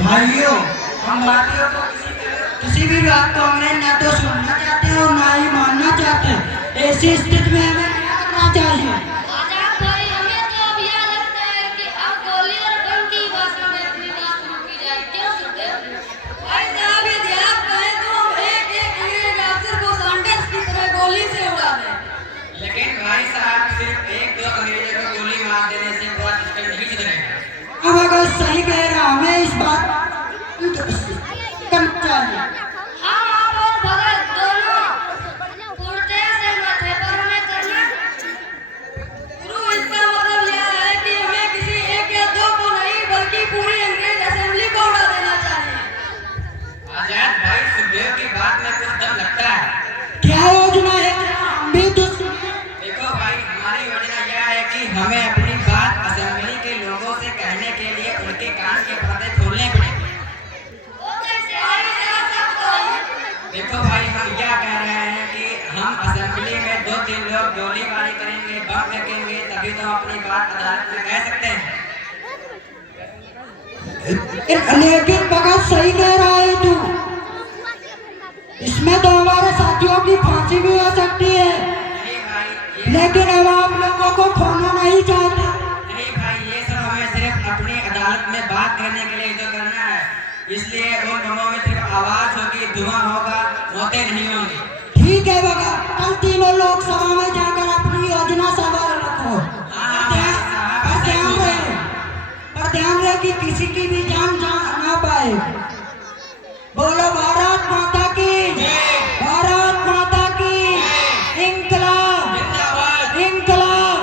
भाइयों, हम भारतीयों को किसी भी बात को अंग्रेज न तो सुनना चाहते हैं और ना ही मानना चाहते हैं। ऐसी स्थिति में हमें क्या करना चाहिए? आजाद भाई, हमें तो अब यह लगता है कि अब गोली और बम की भाषा में अपनी बात शुरू की जाए। क्यों सुखदेव? भाई साहब, यदि आप कहें तो हम एक एक अंग्रेज अफसर को सांडर्स की तरह गोली से उड़ा दें। लेकिन भाई साहब, सिर्फ एक दो अंग्रेजों को गोली मार देने से पूरा सिस्टम नहीं सुधरेगा। अब अगर सही कह रहा, हमें इस बात करना चाहिए। हम आप और भगत दोनों कुर्ते से माथे पर हमें करना। गुरु, इसका मतलब यह है कि हमें किसी एक या दो को नहीं बल्कि पूरी अंग्रेज असेंबली को उड़ा देना चाहिए। आजाद भाई, सुखदेव की बात में कुछ दम लगता है। क्या योजना है? हम भी तो देखो भाई, हमारी योजना यह है कि हमें अपनी बात असेंबली के लोगों से कहने के लिए उनके कान के पर्दे खोलने पड़ेंगे। वो कैसे आई सब देखो भाई, हम क्या कह रहे हैं कि हम असेंबली में 2-3 लोग गोलीबारी करेंगे, बम फेंकेंगे, तभी तो हम अपनी बात अदालत में कह सकते हैं। लेकिन भगत सही कह रहा है तू। इसमें तो हमारे साथियों की फांसी भी हो सकती है। नहीं भाई, लेकिन हम आप लोगों को खोना नहीं चाहते। नहीं भाई, ये सब हमें सिर्फ अपनी अदालत में बात करने के लिए तो करना है। इसलिए उन बमों में सिर्फ आवाज होगी, धुआं होगा, मौतें नहीं होंगी। ठीक है भगत, कल तीनों लोग सभा में जाकर अपनी योजना सवाल रखो। पर ध्यान रहे कि किसी की भी जान ना पाए। बोलो भारत माता की, भारत माता की, इंकलाब, इंकलाब,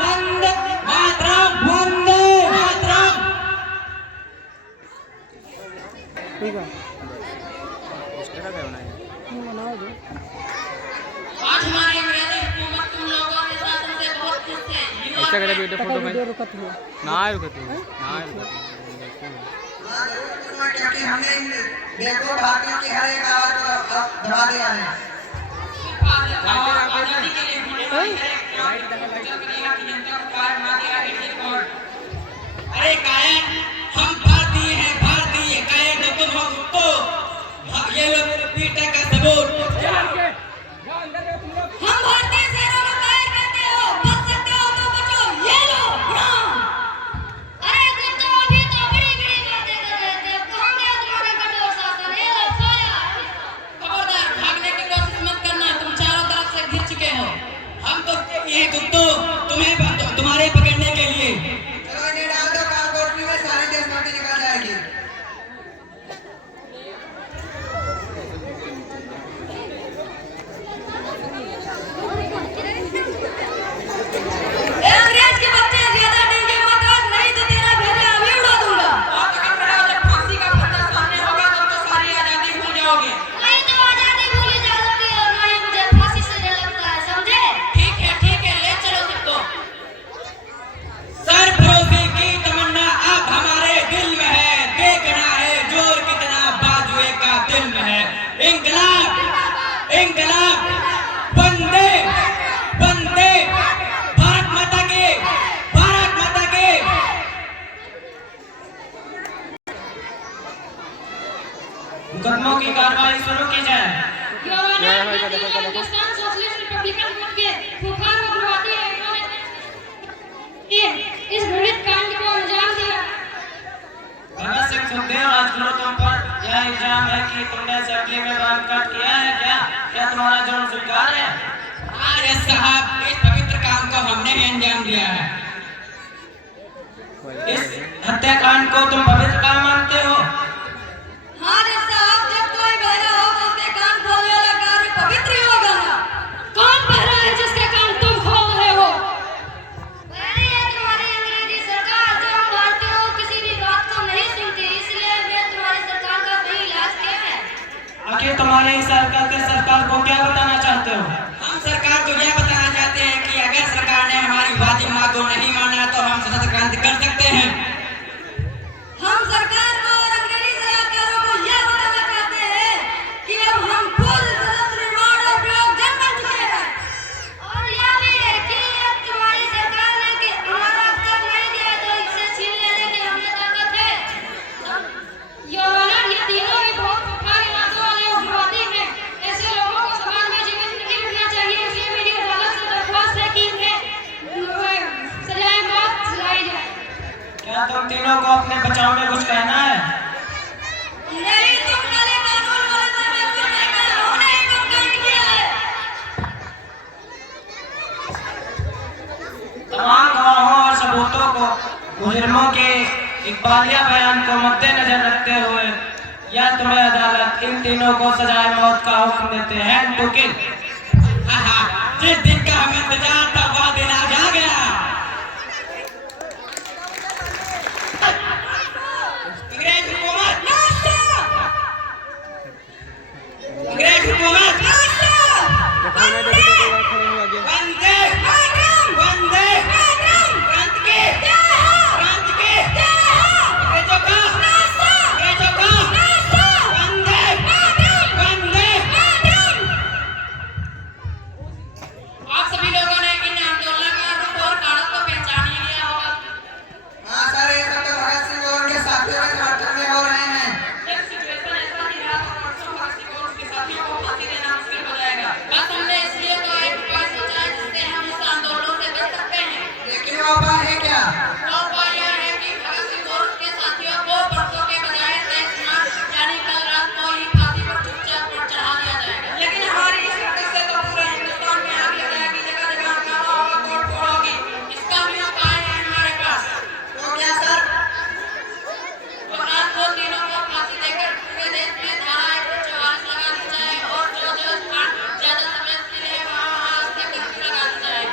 वंदे मातरम, वंदे मातरम। ठीक है, एक्स्ट्रा क्या बनाएंगे? आज हमारी अंग्रेजी हुकूमत तुम लोगों के शासन से बहुत खुश थे। अच्छा कहते वीडियो फोटो में ना रुकत क्योंकि हमने देखो भारतीयों की हर एक आवाज को दबा दिया है। आजादी के लिए होने वाली अरे कायर, हम भारतीय हैं, भारतीय। कायर तो तुम हो कुत्तो। ये लो मेरे पीठ का सबूत। हम भारतीय सेना को कायर कहते हो। बच सकते हो तो बचो। ये लो उड़ाओ। अरे कुत्ते, अभी तो बड़ी बड़ी बातें कर रहे थे। कहाँ गया तुम्हारा कठोर शासन? ये लो सोया। खबरदार, भागने की कोशिश मत करना। तुम चारों तरफ से घिर चुके हो। हम तो ये कुत्तो तुम्हारे पकड़ने के लिए। चलो इन्हें डाल दो कारकोटरी में, सारी देशभक्ति निकल जाएगी। ए अंग्रेज के बच्चे, ज्यादा डेंगे मत आज, नहीं तो तेरा भेजा अभी उड़ा दूंगा। और अगर मेरा जब फांसी का फंदा सामने होगा तब तो सारी आजादी भूल जाओगे। नहीं तो आजादी भूली जा सकती है और ना ही मुझे फांसी से डर लगता है, समझे? ठीक है, ले चलो सबको। सरफरोशी की तमन्ना अब हमारे दिल में है। देखना है जोर कितना बाजुए का दिल में है। इंकलाब, इंकलाब, वंदे वंदे, भारत माता की, भारत माता की। मुकदमों की कार्रवाई शुरू की जाए। Your honour, Hindustan socialist republican front के खूंखार उग्रवादी रैंकों ने इस घृणित कांड को अंजाम दिया। भगत सिंह, सुखदेव, राजगुरु, तुम पर यह इल्जाम है कि तुमने असेंबली में बॉयकॉट किया है। क्या तुम्हारा जुर्म स्वीकार है? हाँ यस साहब, इस पवित्र काम को हमने ही अंजाम दिया है। इस हत्याकांड को तुम पवित्र काम मानते हो? हाँ जज साहब, जब कोई बहरा हो तो उसके कान खोलने वाला कार्य पवित्र ही होगा ना। कौन बहरा है जिसके कान तुम खोल रहे हो? बहरी है तुम्हारी अंग्रेजी सरकार, जो हम भारतीयों को किसी भी बात को नहीं सुनती। इसलिए मैं तुम्हारी सरकार का सही इलाज किया है। आखिर तुम्हारे इस सरकार के सरकार को क्या बताना चाहते हो? हम सरकार को यह बताना चाहते हैं कि अगर सरकार ने हमारी वादी मांग को नहीं माना तो हम सशस्त्र क्रांति कर सकते हैं। हम सरकार को और अंग्रेजी सलाहकारों को यह बताना चाहते हैं कि अब हम खुद सशस्त्र निर्माण और प्रयोग जन बन चुके हैं। और यह भी है कि अब तुम्हारी सरकार ने कि हमारा अफसर नहीं दिया तो इससे छीन लेने की हमें ताकत है। क्या तुम तीनों को अपने बचाव में कुछ कहना है? नहीं, तुम काले कानून वाले से मैं कुछ नहीं कहा, उन्होंने ही कम कांड किया है। तमाम गवाहों और सबूतों को, मुजरिमों के इकबालिया बयान को मद्देनजर रखते हुए यह तुम्हें अदालत इन तीनों को सजाए मौत का हुक्म देते हैं टू किल। जिस दिन का हमें इंतजार था वह दिन आज आ गया। अंग्रेज हुकूमत, अंग्रेज हुकूमत, वंदे वंदे प्रांत के अंग्रेजों का वंदे वंदे। आप सभी लोगों ने इन आंदोलन का रूप और कारणों को पहचान ही लिया होगा। हाँ सर, ये सब तो भगत सिंह और उनके साथियों के समर्थन में हो रहे हैं। जब सिचुएशन ऐसा ही रहा तो परसों भगत सिंह और उसके साथियों को फांसी देना मुश्किल हो जाएगा। बस हमने इसलिए तो एक उपाय सोचा है जिससे हम इस आंदोलन से बच सकते हैं। लेकिन वो उपाय है क्या? तो उपाय यह है कि भगत सिंह और उसके साथियों को परसों के बजाय 23 मार्च यानी कल रात को ही फांसी पर चुपचाप चढ़ा दिया जाएगा। लेकिन हमारी इस हरकत से तो पूरा हिंदुस्तान में आग लग जाएगी, जगह जगह हंगामा होगा, तोड़-फोड़ होगी। इसका भी उपाय है हमारे पास। तो क्या सर? तो रात को तीनों को फांसी देकर पूरे देश में धारा 144 लगा दी जाए और जो स्थान ज्यादा संवेदनशील है वहाँ से कर्फ्यू लगा दी जाए।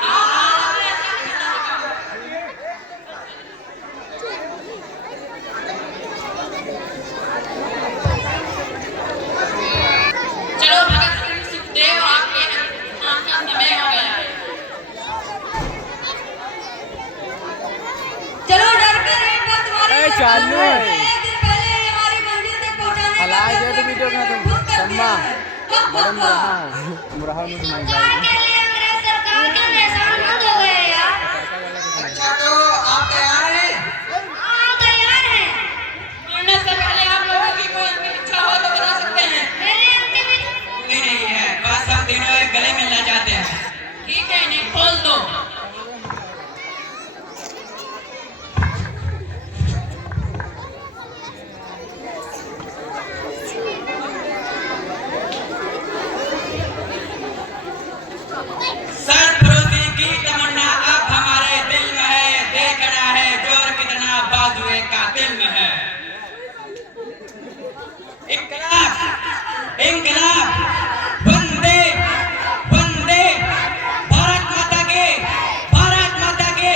चलो भगत सिंह सुखदेव, आपके अंतिम का समय हो गया है। चलो डरकर एक बार तुम्हारी ए, चालू है। एक दिन पहले ही हमारी मंजिल तक पहुंचाने का हलाए फैसला गए तो वीडियो में तुम खुद कर दिया सम्मा है। बड़म रहा मुरहा में सुनाई सरकार के लिए अंग्रेज सरकार के निशान बंद हो गए यार। अच्छा, तो आप तैयार हैं? हाँ, तैयार हैं। मरने से पहले आप लोगों की कोई अंतिम इच्छा हो तो बता सकते हैं। मेरी अंतिम इच्छा नहीं है, बस हम तीनों एक गले मिलना चाहते हैं। ठीक है, इन्हें खोल दो। सरफरोशी की तमन्ना अब हमारे दिल में है, देखना है जोर कितना बाजुए का दिल में है। इनकलाब, इनकलाब, वंदे वंदे, भारत माता के, भारत माता के।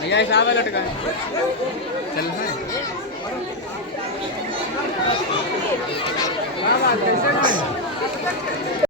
भैया हिसाब है लटका चल है क्या बात कैसे